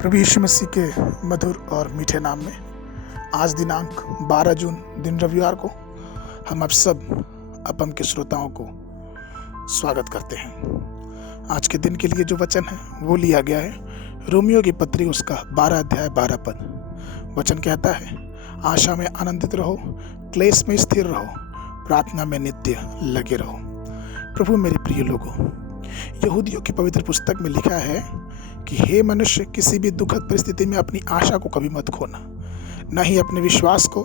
प्रभु यीशु मसीह के मधुर और मीठे नाम में आज दिनांक 12 जून दिन रविवार को हम आप सब अपम के श्रोताओं को स्वागत करते हैं। आज के दिन के लिए जो वचन है वो लिया गया है रोमियो की पत्री उसका 12 अध्याय 12 पद। वचन कहता है, आशा में आनंदित रहो, क्लेश में स्थिर रहो, प्रार्थना में नित्य लगे रहो। प्रभु मेरे प्रिय लोगों, यहूदियों की पवित्र पुस्तक में लिखा है कि हे मनुष्य, किसी भी दुखद परिस्थिति में अपनी आशा को कभी मत खोना, न ही अपने विश्वास को।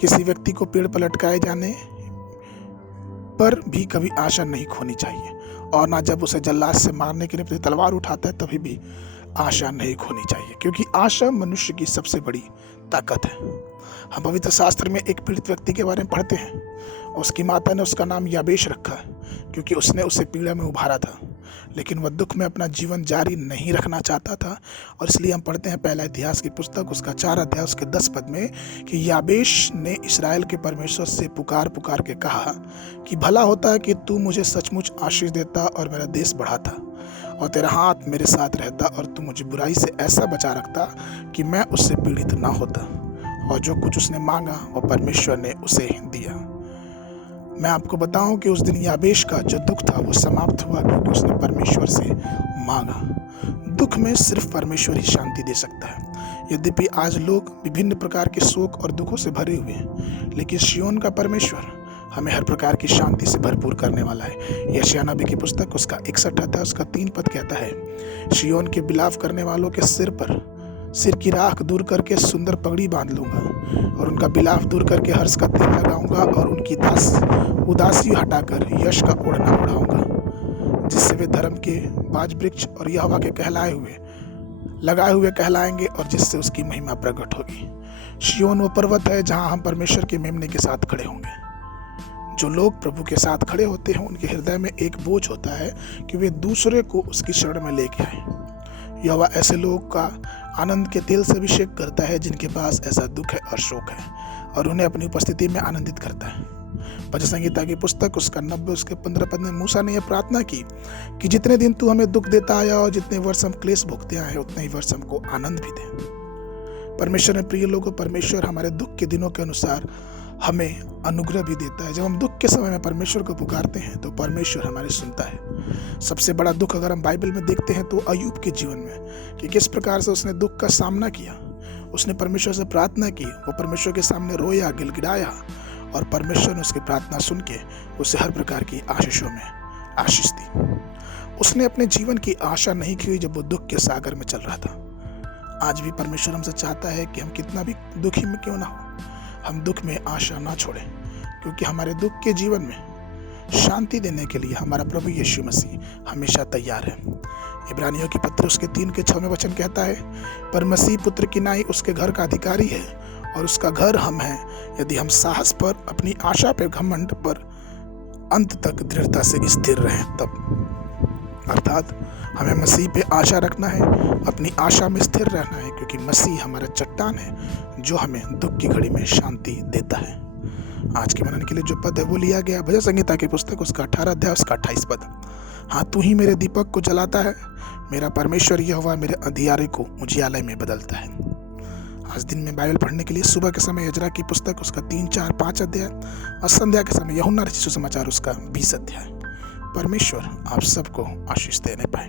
किसी व्यक्ति को पेड़ पर लटकाए जाने पर भी कभी आशा नहीं खोनी चाहिए, और ना जब उसे जल्लाद से मारने के लिए अपनी तलवार उठाता है तभी भी आशा नहीं खोनी चाहिए, क्योंकि आशा मनुष्य की सबसे बड़ी ताकत है। हम पवित्र शास्त्र में एक पीड़ित व्यक्ति के बारे में पढ़ते हैं। उसकी माता ने उसका नाम याबेश रखा क्योंकि उसने उसे पीड़ा में उभारा था, लेकिन वह दुख में अपना जीवन जारी नहीं रखना चाहता था। और इसलिए हम पढ़ते हैं पहला इतिहास की पुस्तक उसका 4 अध्याय उसके 10 पद में कि याबेश ने इस्राएल के परमेश्वर से पुकार पुकार के कहा कि भला होता है कि तू मुझे सचमुच आशीष देता और मेरा देश बढ़ाता, और तेरा हाथ मेरे साथ रहता, और तू मुझे बुराई से ऐसा बचा रखता कि मैं उससे पीड़ित ना होता। और जो कुछ उसने मांगा वो परमेश्वर ने उसे दिया। मैं आपको बताऊं कि उस दिन याबेश का जो दुख था वो समाप्त हुआ, क्योंकि उसने परमेश्वर से मांगा। दुख में सिर्फ परमेश्वर ही शांति दे सकता है। यद्यपि आज लोग विभिन्न प्रकार के शोक और दुखों से भरे हुए हैं, लेकिन सिय्योन का परमेश्वर हमें हर प्रकार की शांति से भरपूर करने वाला है। यशायाह नबी की पुस्तक उसका 61 अध्याय उसका 3 पद कहता है, सिय्योन के बिलाव करने वालों के सिर की राख दूर करके सुंदर पगड़ी बांध लूंगा, और उनका बिलाव दूर करके हर्ष का तेल लगाऊंगा, और उनकी उदासी हटाकर यश का ओढ़ना ओढ़ाऊंगा, जिससे वे धर्म के बाज वृक्ष और यहोवा के लगाए हुए कहलाएंगे, और जिससे उसकी महिमा प्रकट होगी। सिय्योन वो पर्वत है जहां हम परमेश्वर के मेमने के साथ खड़े होंगे। जो लोग प्रभु के साथ खड़े होते हैं उनके हृदय में एक बोझ होता है कि वे दूसरे को उसकी शरण में लेके आए। यहोवा ऐसे लोगों का आनंद के तेल से अभिषेक करता है जिनके पास ऐसा दुख है और शोक है, और उन्हें अपनी उपस्थिति में आनंदित करता है। भजन संहिता की पुस्तक उसका 90 उसके 15 पद में मूसा ने यह प्रार्थना की कि जितने दिन तू हमें दुख देता आया और जितने वर्ष हम क्लेश भोगते आए उतने ही वर्ष हमको आनंद भी दे। परमेश्वर में प्रिय लोगों, परमेश्वर हमारे दुख के दिनों के अनुसार हमें अनुग्रह भी देता है। जब हम दुख के समय में परमेश्वर को पुकारते हैं तो परमेश्वर हमारी सुनता है। सबसे बड़ा दुख अगर हम बाइबल में देखते हैं तो अय्यूब के जीवन में कि किस प्रकार से उसने दुख का सामना किया। उसने परमेश्वर से प्रार्थना की, वो परमेश्वर के सामने रोया, गिड़गिड़ाया, और परमेश्वर ने उसकी प्रार्थना सुन के उसे हर प्रकार की आशीषों में आशीष दी। उसने अपने जीवन की आशा नहीं की जब वो दुख के सागर में चल रहा था। आज भी परमेश्वर हमसे चाहता है कि हम कितना भी दुखी में क्यों ना हो, हम दुख में आशा ना छोड़ें, क्योंकि हमारे दुख के जीवन में शांति देने के लिए हमारा प्रभु यीशु मसीह हमेशा तैयार है। इब्रानियों की पत्र उसके 3 के 6 में वचन कहता है, पर मसीह पुत्र की नाई उसके घर का अधिकारी है, और उसका घर हम हैं, यदि हम साहस पर, अपनी आशा पर, घमंड पर अंत तक दृढ़ता से स्थिर रहें तब। अर्थात हमें मसीह पे आशा रखना है, अपनी आशा में स्थिर रहना है, क्योंकि मसीह हमारा चट्टान है जो हमें दुख की घड़ी में शांति देता है। आज के मनन के लिए जो पद है वो लिया गया भजन संहिता की पुस्तक उसका 18 अध्याय उसका 28 पद। हाँ, तू ही मेरे दीपक को जलाता है, मेरा परमेश्वर यहोवा मेरे अंधियारे को उजियाले में बदलता है। आज दिन में बाइबल पढ़ने के लिए सुबह के समय यजरा की पुस्तक उसका 3, 4, 5 अध्याय, और संध्या के समय यूहन्ना रचित सुसमाचार उसका 20 अध्याय। परमेश्वर आप सबको आशीष देने पाए।